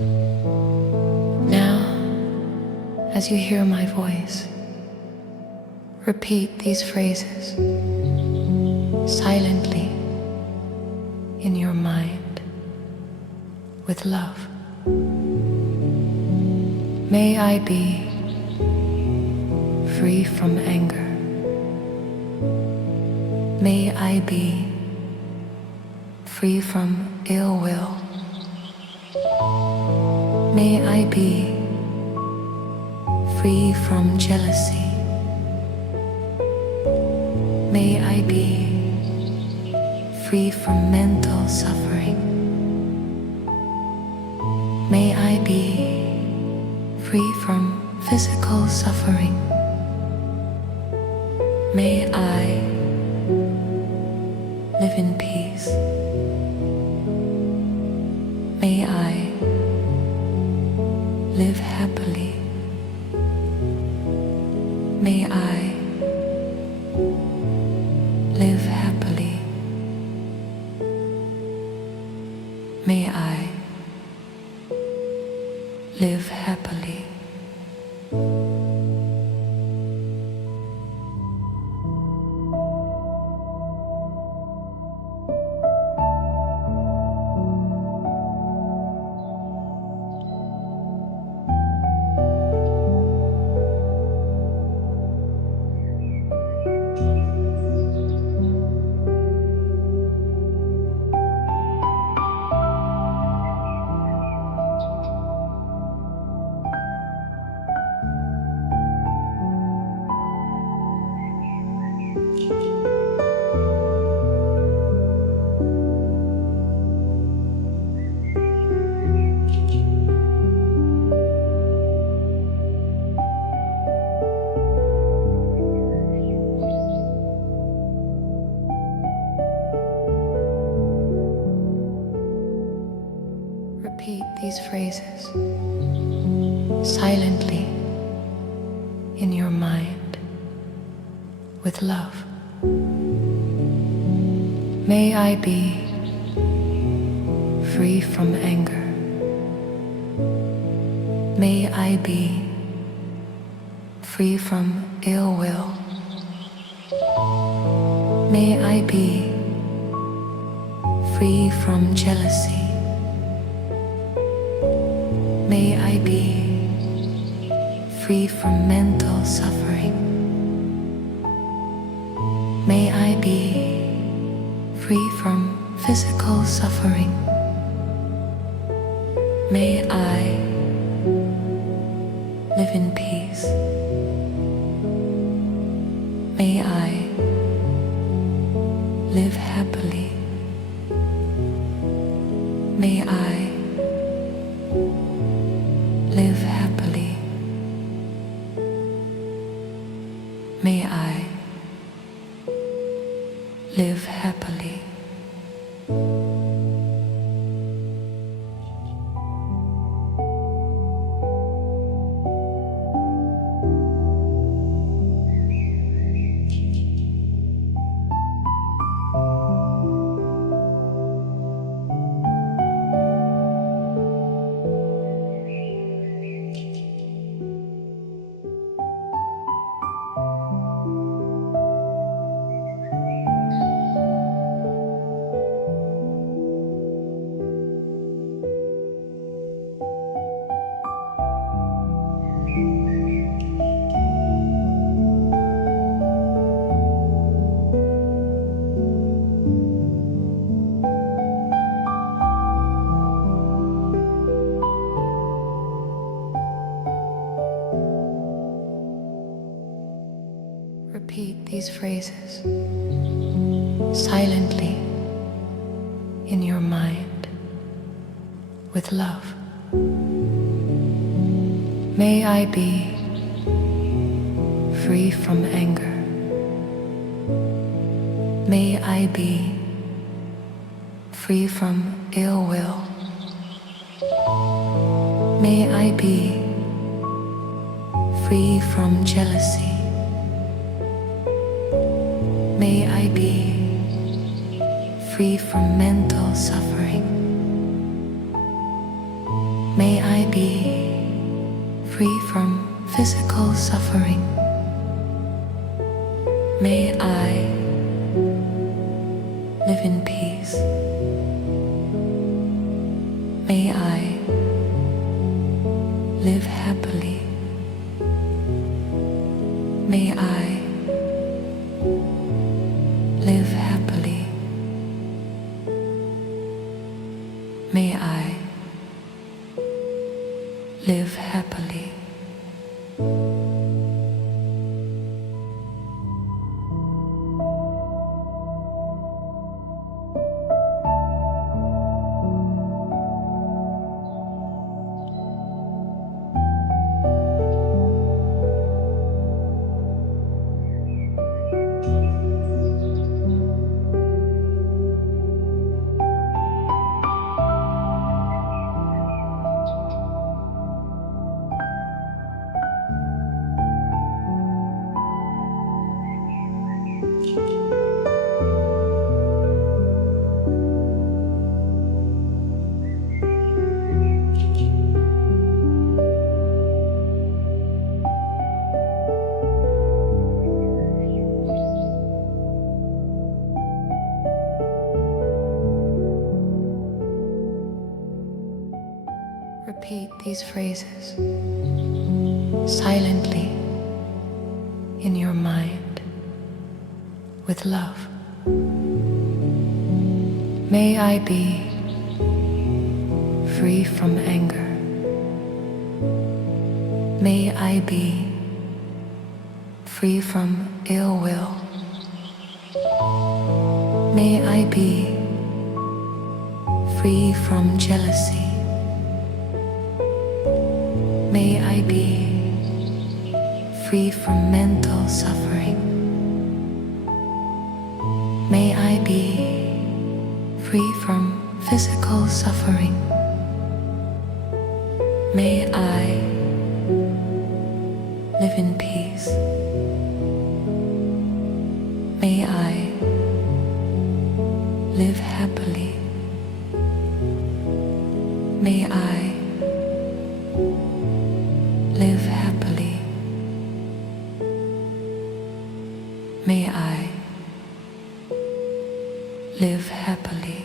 Now, as you hear my voice, repeat these phrases silently in your mind with love. May I be free from anger. May I be free from ill will. May I be free from jealousy. May I be free from mental suffering. May I be free from physical suffering. May I live in peace. May I live happily. May I live happily. May I live happily. Repeat these phrases silently in your mind with love. May I be free from anger. May I be free from ill will. May I be free from jealousy. May I be free from mental suffering. May I be free from physical suffering. May I live in peace. May I live happily. May I live happily. May I live happily. Repeat these phrases silently in your mind with love. May I be free from anger. May I be free from ill will. May I be free from jealousy. May I be free from mental suffering. May I be free from physical suffering. May I live in peace. May I live happily. May I live happily. May I live happily. Repeat these phrases silently in your mind with love. May I be free from anger. May I be free from ill will. May I be free from jealousy. May I be free from mental suffering. May I be free from physical suffering. May I live in peace. May I live happily. May I live happily. May I live happily.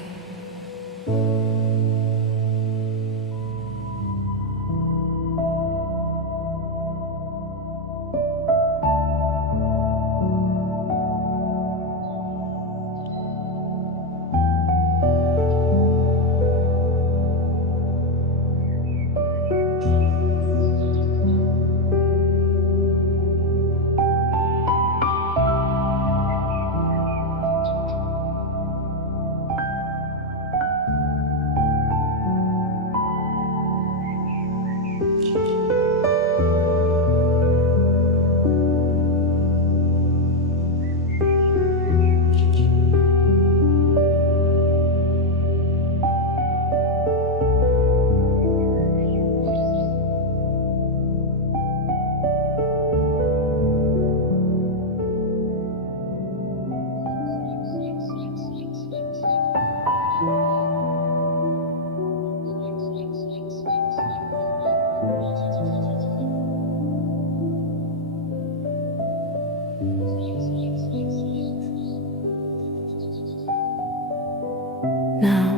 Now,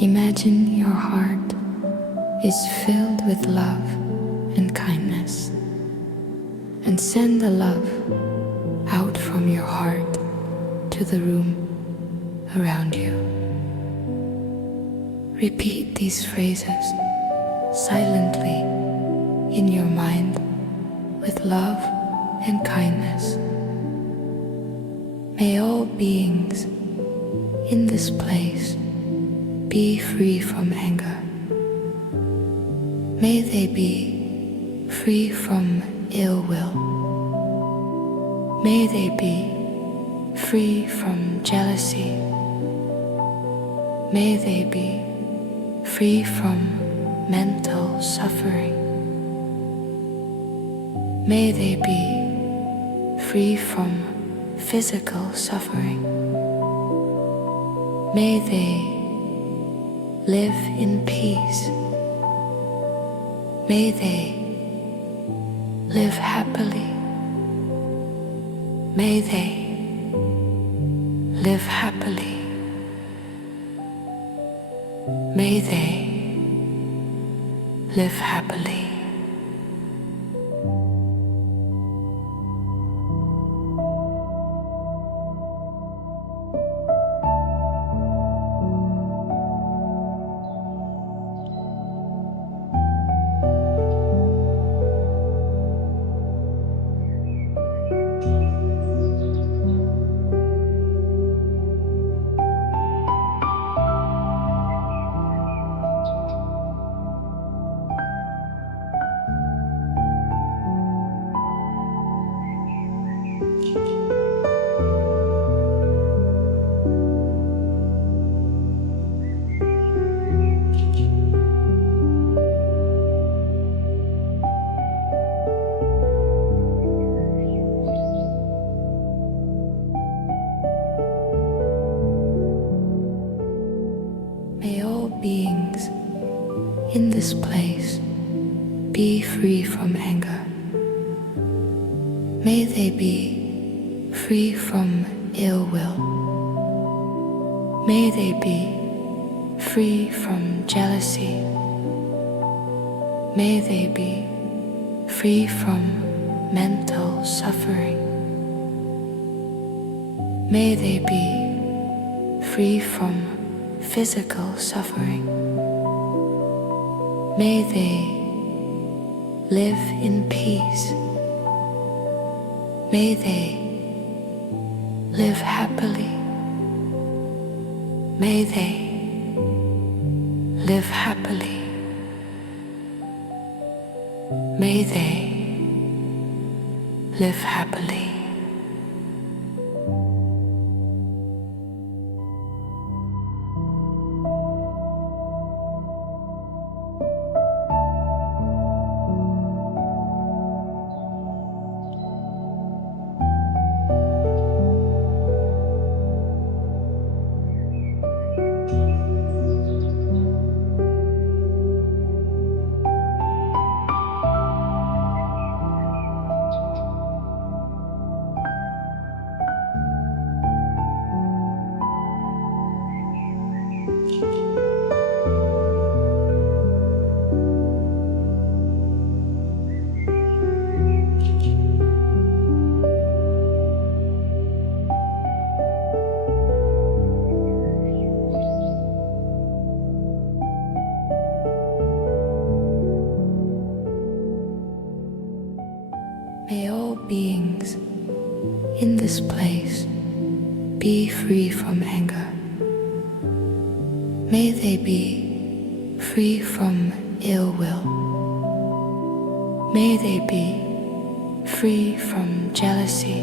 imagine your heart is filled with love and kindness, and send the love out from your heart to the room around you. Repeat these phrases silently in your mind with love and kindness. May all beings in this place be free from anger. May they be free from ill will. May they be free from jealousy. May they be free from mental suffering. May they be free from physical suffering. May they live in peace. May they live happily. May they live happily. May they live happily. May all beings in this place be free from anger. May they be free from ill will. May they be free from jealousy. May they be free from mental suffering. May they be free from physical suffering. May they live in peace. May they live happily. May they live happily. May they live happily. May all beings in this place be free from anger. May they be free from ill will. May they be free from jealousy.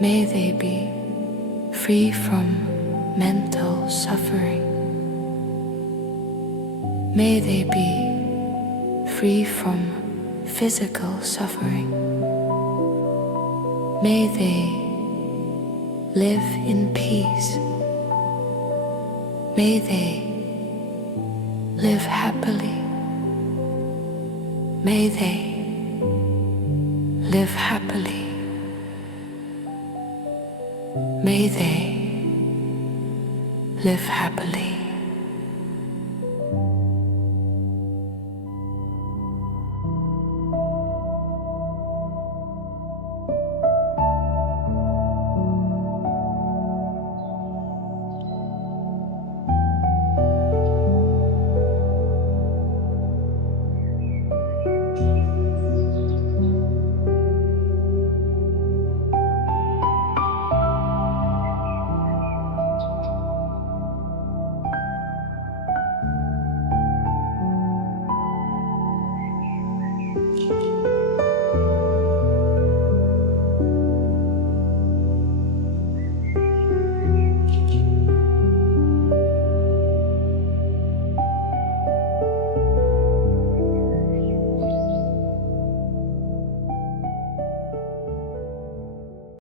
May they be free from mental suffering. May they be free from physical suffering. May they live in peace. May they live happily. May they live happily. May they live happily.